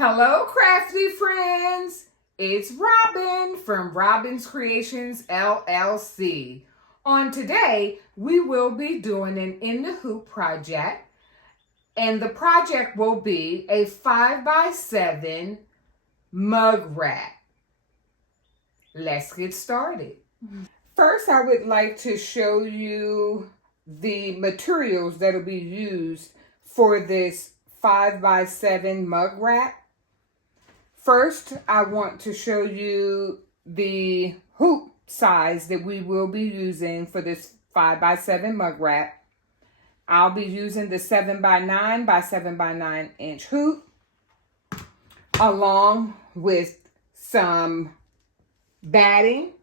Hello, crafty friends. It's Robin from Robin's Creations, LLC. On today, we will be doing an In the Hoop project, and the project will be a 5x7 mug wrap. Let's get started. First, I would like to show you the materials that will be used for this 5x7 mug wrap. First, I want to show you the hoop size that we will be using for this 5x7 mug wrap. I'll be using the 7x9 by 7x9 inch hoop, along with some batting.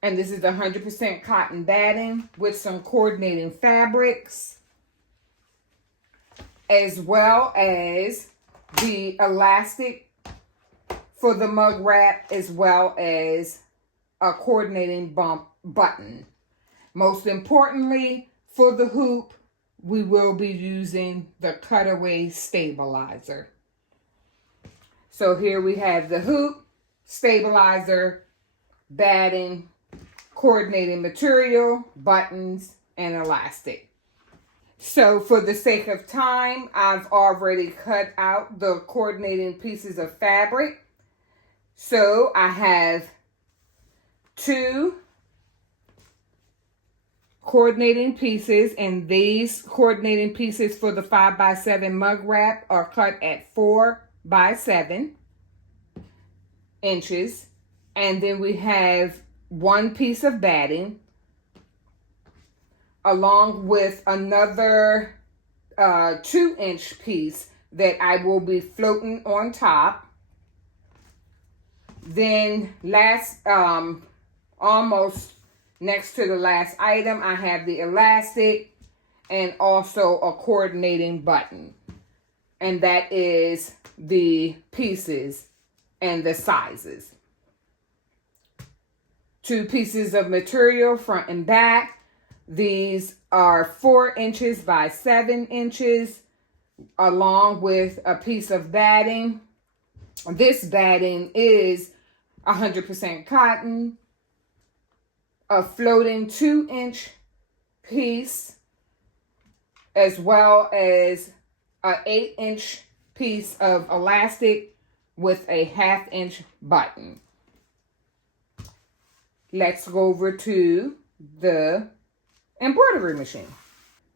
And this is 100% cotton batting with some coordinating fabrics, as well as the elastic for the mug wrap, as well as a coordinating button. Most importantly, for the hoop, we will be using the cutaway stabilizer. So here we have the hoop, stabilizer, batting, coordinating material, buttons, and elastic. So for the sake of time, I've already cut out the coordinating pieces of fabric. So I have 2 coordinating pieces, and these coordinating pieces for the 5x7 mug wrap are cut at 4x7 inches. And then we have 1 piece of batting, along with another 2-inch piece that I will be floating on top. Then almost next to the last item, I have the elastic and also a coordinating button. And that is the pieces and the sizes. 2 pieces of material, front and back. These are 4 inches by 7 inches, along with a piece of batting. This batting is 100% cotton, a floating 2-inch piece, as well as an 8-inch piece of elastic with a 1/2-inch button. Let's go over to the embroidery machine.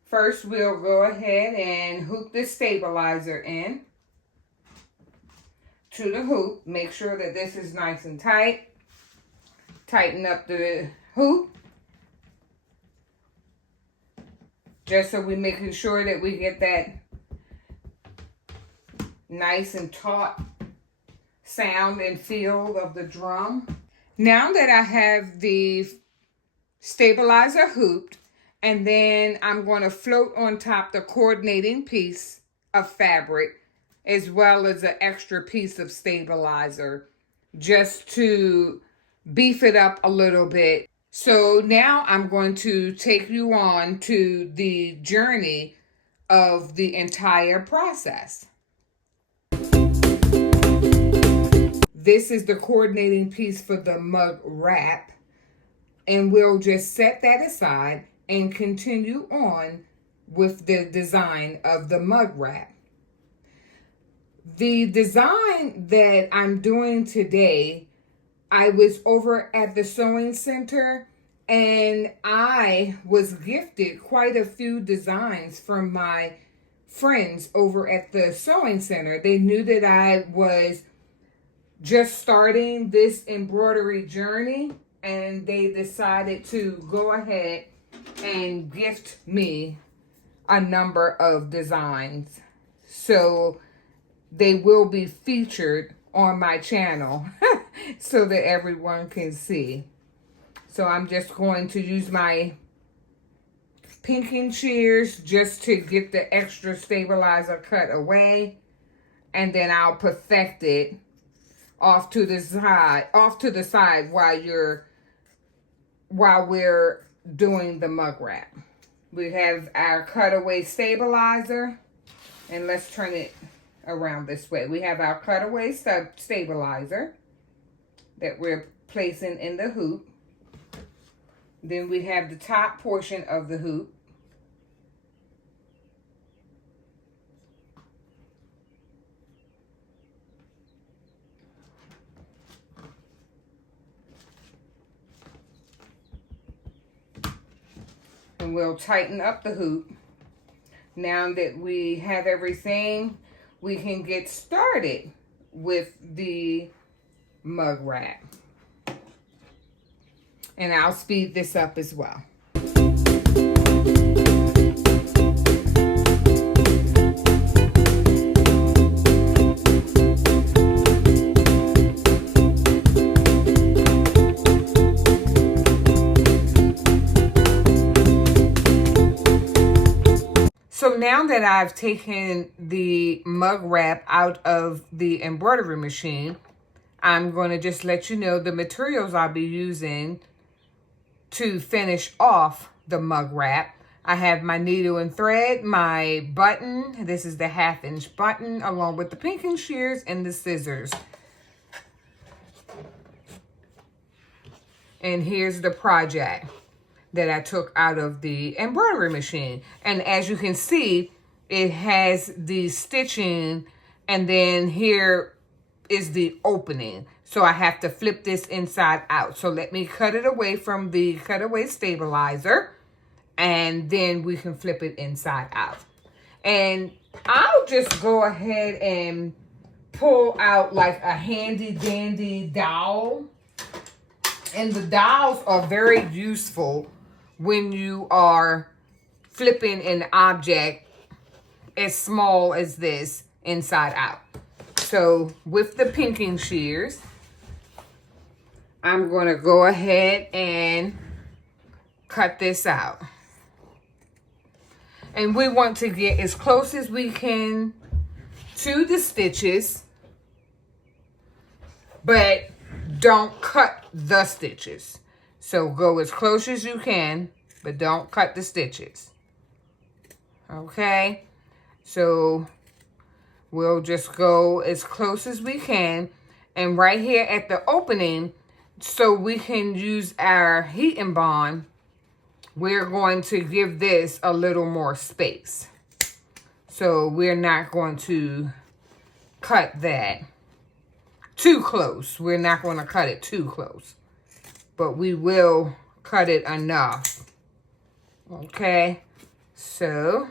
First, we'll go ahead and hoop the stabilizer in to the hoop. Make sure that this is nice and tight. Tighten up the hoop, just so we're making sure that we get that nice and taut sound and feel of the drum. Now that I have the stabilizer hooped, and then I'm going to float on top the coordinating piece of fabric, as well as an extra piece of stabilizer, just to beef it up a little bit. So now I'm going to take you on to the journey of the entire process. This is the coordinating piece for the mug wrap, and we'll just set that aside and continue on with the design of the mug wrap. The design that I'm doing today, I was over at the sewing center, and I was gifted quite a few designs from my friends over at the sewing center. They knew that I was just starting this embroidery journey, and they decided to go ahead and gift me a number of designs. So they will be featured on my channel so that everyone can see. So I'm just going to use my pinking shears just to get the extra stabilizer cut away, and then I'll perfect it off to the side while we're doing the mug wrap. We have our cutaway stabilizer, and let's turn it around this way. We have our cutaway stabilizer that we're placing in the hoop. Then we have the top portion of the hoop. And we'll tighten up the hoop. Now that we have everything, we can get started with the mug wrap. And I'll speed this up as well. So now that I've taken the mug wrap out of the embroidery machine, I'm going to just let you know the materials I'll be using to finish off the mug wrap. I have my needle and thread, my button. This is the 1/2" button, along with the pinking shears and the scissors. And here's the project that I took out of the embroidery machine. And as you can see, it has the stitching, and then here is the opening. So I have to flip this inside out. So let me cut it away from the cutaway stabilizer, and then we can flip it inside out. And I'll just go ahead and pull out like a handy dandy dowel. And the dowels are very useful when you are flipping an object as small as this inside out. So with the pinking shears, I'm going to go ahead and cut this out. And we want to get as close as we can to the stitches, but don't cut the stitches. So go as close as you can, but don't cut the stitches. Okay? So we'll just go as close as we can. And right here at the opening, so we can use our heat and bond, we're going to give this a little more space. So we're not going to cut that too close. We're not going to cut it too close, but we will cut it enough. Okay, so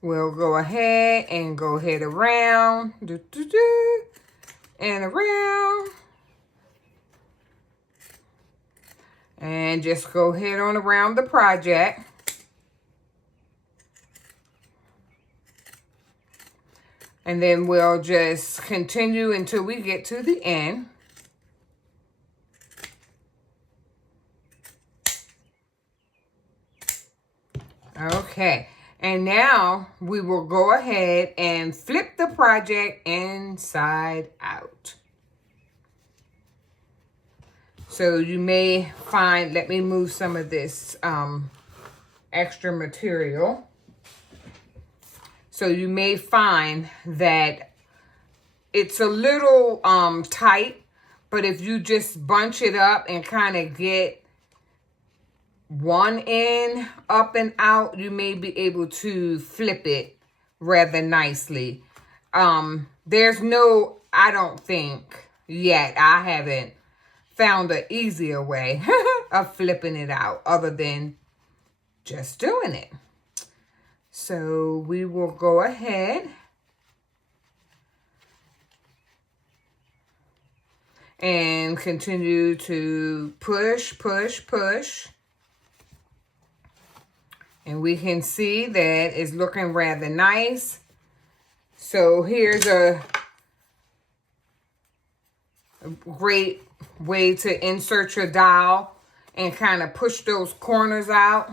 we'll go ahead around, and around, and just go ahead on around the project. And then we'll just continue until we get to the end. Okay, and now we will go ahead and flip the project inside out. So you may find, let me move some of this extra material. So you may find that it's a little tight, but if you just bunch it up and kind of get one end up and out, you may be able to flip it rather nicely. There's no, I don't think yet, I haven't found an easier way of flipping it out other than just doing it. So we will go ahead and continue to push, push, push. And we can see that it's looking rather nice. So here's a great way to insert your dowel and kind of push those corners out.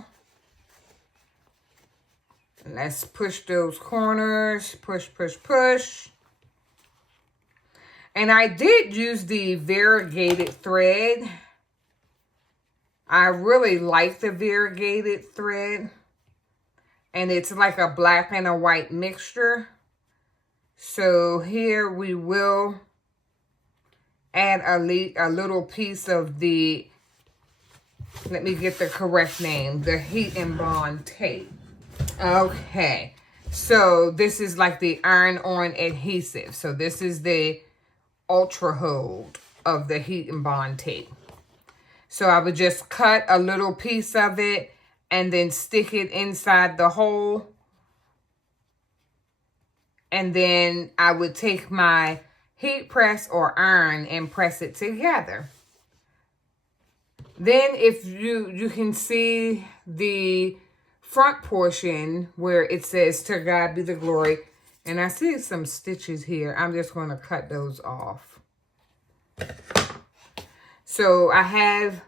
Let's push those corners, push, push, push. And I did use the variegated thread. I really like the variegated thread. And it's like a black and a white mixture. So here we will add a little piece of the, let me get the correct name, the heat and bond tape. Okay, so this is like the iron-on adhesive. So this is the ultra hold of the heat and bond tape. So I would just cut a little piece of it and then stick it inside the hole. And then I would take my heat press or iron and press it together. Then if you can see the front portion where it says "To God be the glory," and I see some stitches here. I'm just going to cut those off. So I have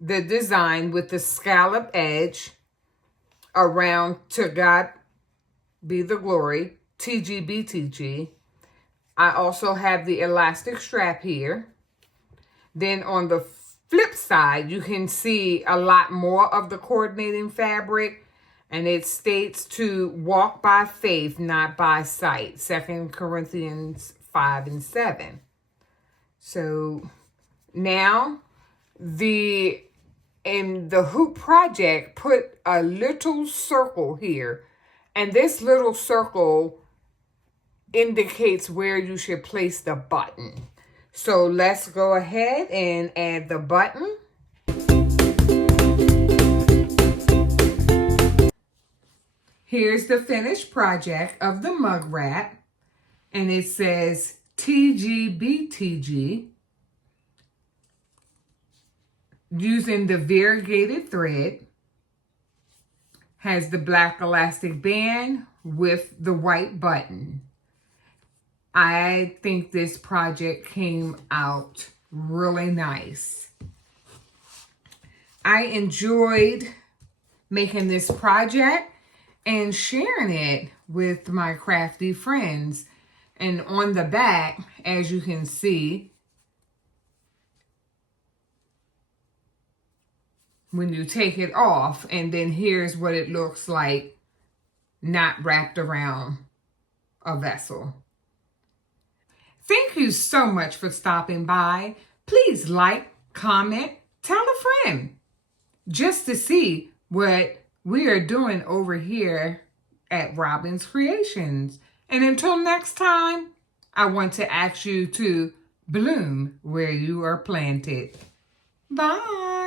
the design with the scallop edge around "To God be the glory," TGBTG. I also have the elastic strap here. Then on the flip side, you can see a lot more of the coordinating fabric. And it states to walk by faith, not by sight. 2 Corinthians 5:7. So now in the hoop project, put a little circle here. And this little circle indicates where you should place the button. So let's go ahead and add the button. Here's the finished project of the mug wrap, and it says TGBTG using the variegated thread, has the black elastic band with the white button. I think this project came out really nice. I enjoyed making this project and sharing it with my crafty friends. And on the back, as you can see, when you take it off, and then here's what it looks like not wrapped around a vessel. Thank you so much for stopping by. Please like, comment, tell a friend, just to see what we are doing over here at Robin's Creations. And until next time, I want to ask you to bloom where you are planted. Bye.